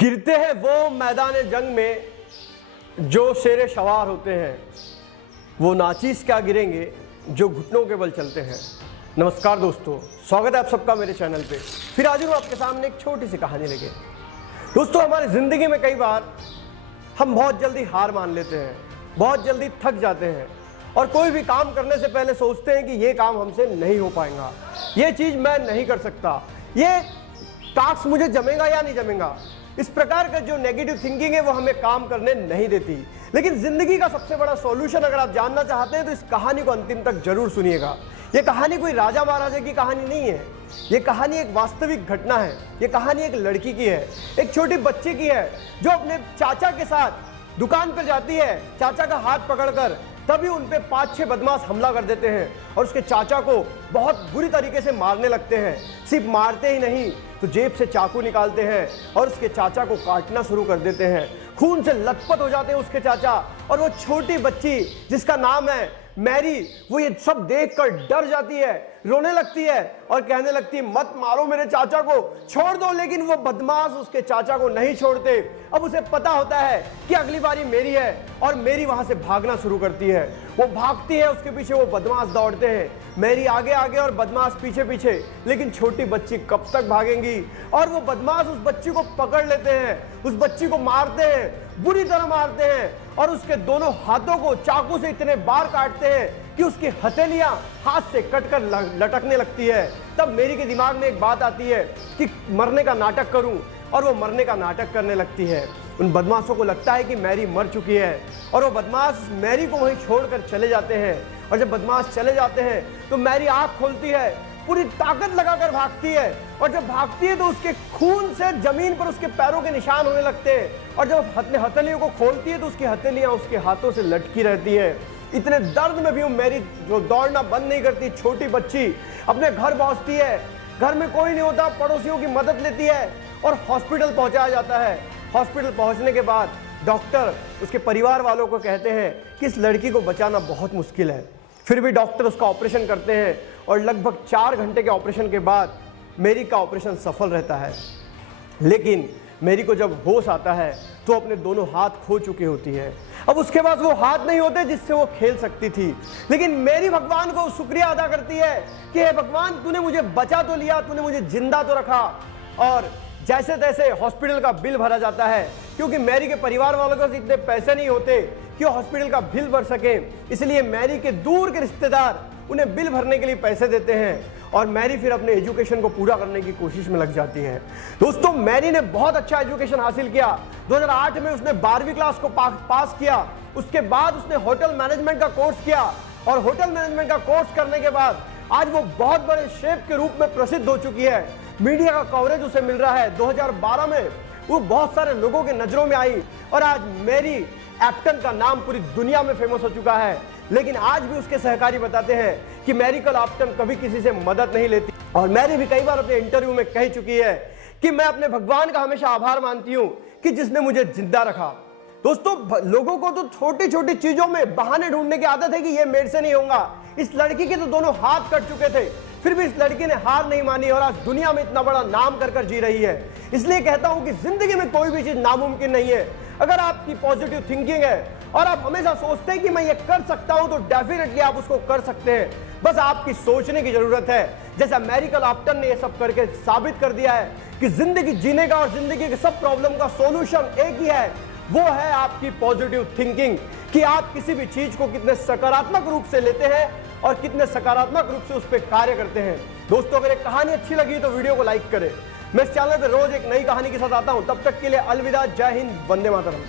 गिरते हैं वो मैदान जंग में जो शेर सवार होते हैं, वो नाचीज क्या गिरेंगे जो घुटनों के बल चलते हैं। नमस्कार दोस्तों, स्वागत है आप सबका मेरे चैनल पे। फिर आज हूँ आपके सामने एक छोटी सी कहानी लेके। दोस्तों, हमारी ज़िंदगी में कई बार हम बहुत जल्दी हार मान लेते हैं, बहुत जल्दी थक जाते हैं और कोई भी काम करने से पहले सोचते हैं कि ये काम हमसे नहीं हो पाएगा, ये चीज़ मैं नहीं कर सकता, ये टास्क मुझे जमेगा या नहीं जमेगा। इस प्रकार का जो नेगेटिव थिंकिंग है वो हमें काम करने नहीं देती। लेकिन जिंदगी का सबसे बड़ा सॉल्यूशन अगर आप जानना चाहते हैं तो इस कहानी को अंतिम तक जरूर सुनिएगा। ये कहानी कोई राजा महाराजा की कहानी नहीं है, ये कहानी एक वास्तविक घटना है। ये कहानी एक लड़की की है, एक छोटी बच्ची की है जो अपने चाचा के साथ दुकान पर जाती है, चाचा का हाथ पकड़कर। तभी उन पे 5-6 बदमाश हमला कर देते हैं और उसके चाचा को बहुत बुरी तरीके से मारने लगते हैं। सिर्फ मारते ही नहीं तो जेब से चाकू निकालते हैं और उसके चाचा को काटना शुरू कर देते हैं। खून से लथपथ हो जाते हैं उसके चाचा। और वो छोटी बच्ची जिसका नाम है मैरी, वो ये सब देखकर डर जाती है, रोने लगती है और कहने लगती है, मत मारो मेरे चाचा को, छोड़ दो। लेकिन वो बदमाश उसके चाचा को नहीं छोड़ते। अब उसे पता होता है कि अगली बारी मेरी है और मेरी वहां से भागना शुरू करती है। वो भागती है, उसके पीछे वो बदमाश दौड़ते हैं, मेरी आगे आगे और बदमाश पीछे पीछे। लेकिन छोटी बच्ची कब तक भागेंगी? और वो बदमाश उस बच्ची को पकड़ लेते हैं, उस बच्ची को मारते हैं, बुरी तरह मारते हैं और उसके दोनों हाथों को चाकू से इतने बार काटते हैं कि उसकी हथेलियां हाथ से कटकर लटकने लगती है। तब मेरी के दिमाग में एक बात आती है कि मरने का नाटक करूं, और वो मरने का नाटक करने लगती है। उन बदमाशों को लगता है कि मैरी मर चुकी है और वो बदमाश मैरी को वहीं छोड़कर चले जाते हैं। और जब बदमाश चले जाते हैं तो मैरी आंख खोलती है, पूरी ताकत लगाकर भागती है और जब भागती है तो उसके खून से जमीन पर उसके पैरों के निशान होने लगते हैं। और जब अपने हथेलियों को खोलती है तो उसकी हथेलियां उसके हाथों से लटकी रहती है। इतने दर्द में भी मैरी जो दौड़ना बंद नहीं करती, छोटी बच्ची अपने घर पहुंचती है। घर में कोई नहीं होता, पड़ोसियों की मदद लेती है और हॉस्पिटल पहुंचाया जाता है। हॉस्पिटल पहुंचने के बाद डॉक्टर उसके परिवार वालों को कहते हैं कि इस लड़की को बचाना बहुत मुश्किल है। फिर भी डॉक्टर उसका ऑपरेशन करते हैं और लगभग 4 घंटे के ऑपरेशन के बाद मैरी का ऑपरेशन सफल रहता है। लेकिन मैरी को जब होश आता है तो अपने दोनों हाथ खो चुकी होती है। अब उसके बाद वो हाथ नहीं होते जिससे वो खेल सकती थी। लेकिन मैरी भगवान को शुक्रिया अदा करती है कि हे भगवान, तूने मुझे बचा तो लिया, तूने मुझे जिंदा तो रखा। और जैसे तैसे हॉस्पिटल का बिल भरा जाता है, क्योंकि मैरी के परिवार वालों के पास इतने पैसे नहीं होते कि वो हॉस्पिटल का बिल भर सके। इसलिए मैरी के दूर के रिश्तेदार उन्हें बिल भरने के लिए पैसे देते हैं और मैरी फिर अपने एजुकेशन को पूरा करने की कोशिश में लग जाती है। दोस्तों, मैरी ने बहुत अच्छा एजुकेशन हासिल किया। 2008 में उसने 12वीं क्लास को पास किया। उसके बाद उसने होटल मैनेजमेंट का कोर्स किया और होटल मैनेजमेंट का कोर्स करने के बाद आज वो बहुत बड़े शेफ के रूप में प्रसिद्ध हो चुकी है। मीडिया का कवरेज उसे मिल रहा है। 2012 में वो बहुत सारे लोगों के नजरों में आई और आज मैरी एप्टन का नाम पूरी दुनिया में फेमस हो चुका है। लेकिन आज भी उसके सहकारी बताते हैं कि मैरी एप्टन कभी किसी से मदद नहीं लेती। और मैरी भी कई बार अपने इंटरव्यू में कह चुकी है कि मैं अपने भगवान का हमेशा आभार मानती हूं कि जिसने मुझे जिंदा रखा। दोस्तों, लोगों को तो छोटी छोटी चीजों में बहाने ढूंढने की आदत है कि ये मेरे से नहीं होगा। इस लड़की के तो दोनों हाथ कट चुके थे, फिर भी इस लड़की ने हार नहीं मानी और आज दुनिया में इतना बड़ा नाम कर जी रही है। इसलिए कहता हूं कि जिंदगी में कोई भी चीज नामुमकिन नहीं है। अगर आपकी पॉजिटिव थिंकिंग है और आप हमेशा सोचते हैं कि मैं ये कर सकता हूं, तो डेफिनेटली आप उसको कर सकते हैं। बस आपकी सोचने की जरूरत है। जैसा मैरी एप्टन ने ये सब करके साबित कर दिया है कि जिंदगी जीने का और जिंदगी के सब प्रॉब्लम का सॉल्यूशन एक ही है, वो है आपकी पॉजिटिव थिंकिंग। कि आप किसी भी चीज को कितने सकारात्मक रूप से लेते हैं और कितने सकारात्मक रूप से उस पर कार्य करते हैं। दोस्तों, अगर एक कहानी अच्छी लगी तो वीडियो को लाइक करें। मैं इस चैनल पर रोज एक नई कहानी के साथ आता हूं। तब तक के लिए अलविदा, जय हिंद, वंदे मातरम।